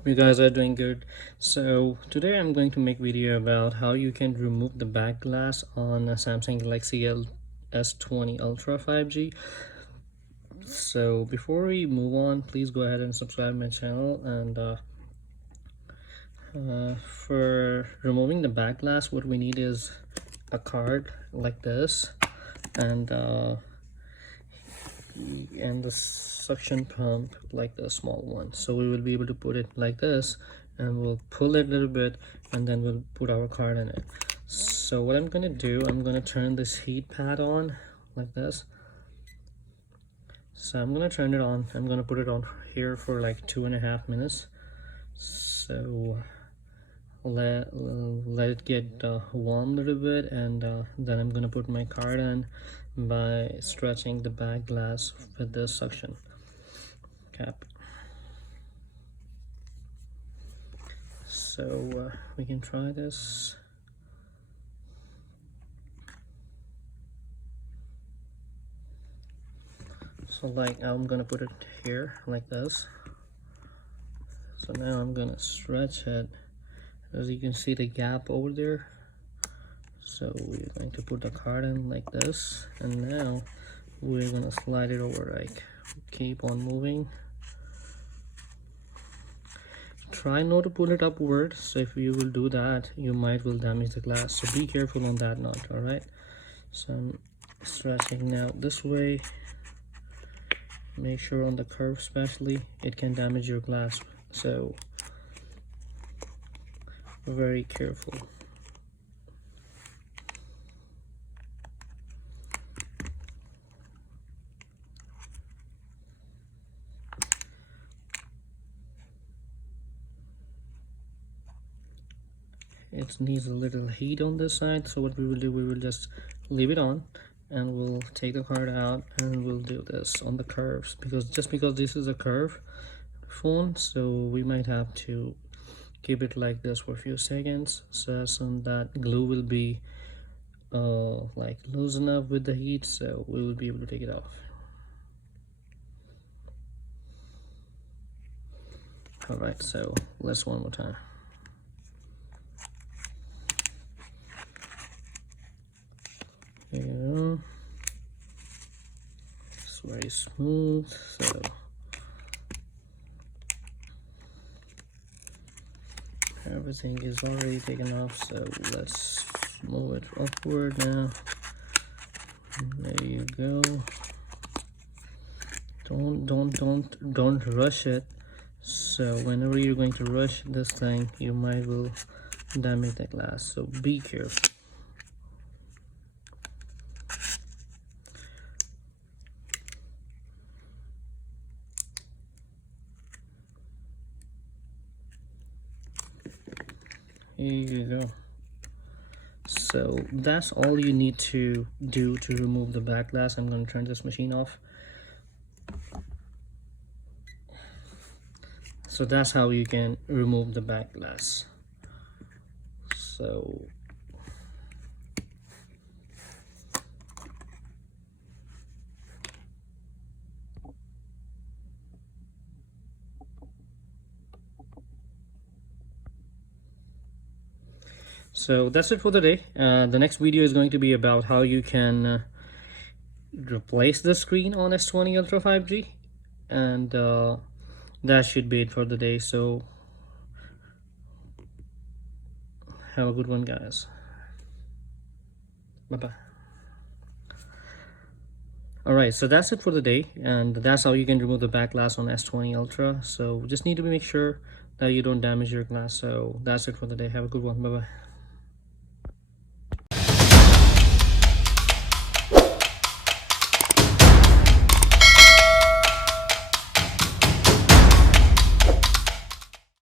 Hope you guys are doing good. So today I'm going to make video about how you can remove the back glass on a Samsung Galaxy S20 Ultra 5G. So before we move on, please go ahead and subscribe my channel. And for removing the back glass, what we need is a card like this, and the suction pump like the small one. So we will be able to put it like this, and we'll pull it a little bit, and then we'll put our card in it. So what I'm gonna do, I'm gonna turn this heat pad on like this. So I'm gonna turn it on. I'm gonna put it on here for like 2.5 minutes. So let it get warm a little bit, and then I'm gonna put my card in by stretching the back glass with this suction cap. So we can try this. So like I'm gonna put it here like this. So now I'm gonna stretch it. As you can see the gap over there. So we're going to put the card in like this, and now we're gonna slide it over. Like, keep on moving. Try not to pull it upward, so if you will do that, you will damage the glass. So be careful on that note. All right. So I'm stretching now this way. Make sure on the curve especially, it can damage your glass. So very careful. It needs a little heat on this side, so what we will do, we will just leave it on, and we'll take the card out, and we'll do this on the curves, because this is a curve phone, so we might have to keep it like this for a few seconds, so that glue will be like loose enough with the heat, so we will be able to take it off. All right, so let's one more time. There you go. It's very smooth. So everything is already taken off, so let's move it upward now. There you go. Don't rush it. So whenever you're going to rush this thing, you might will damage the glass, so be careful. Here you go. So that's all you need to do to remove the back glass. I'm going to turn this machine off. So that's how you can remove the back glass. So that's it for the day. The next video is going to be about how you can replace the screen on S20 Ultra 5G, and that should be it for the day. So have a good one, guys. Bye bye. All right, so that's it for the day, and that's how you can remove the back glass on S20 Ultra. So just need to make sure that you don't damage your glass. So that's it for the day. Have a good one. Bye bye.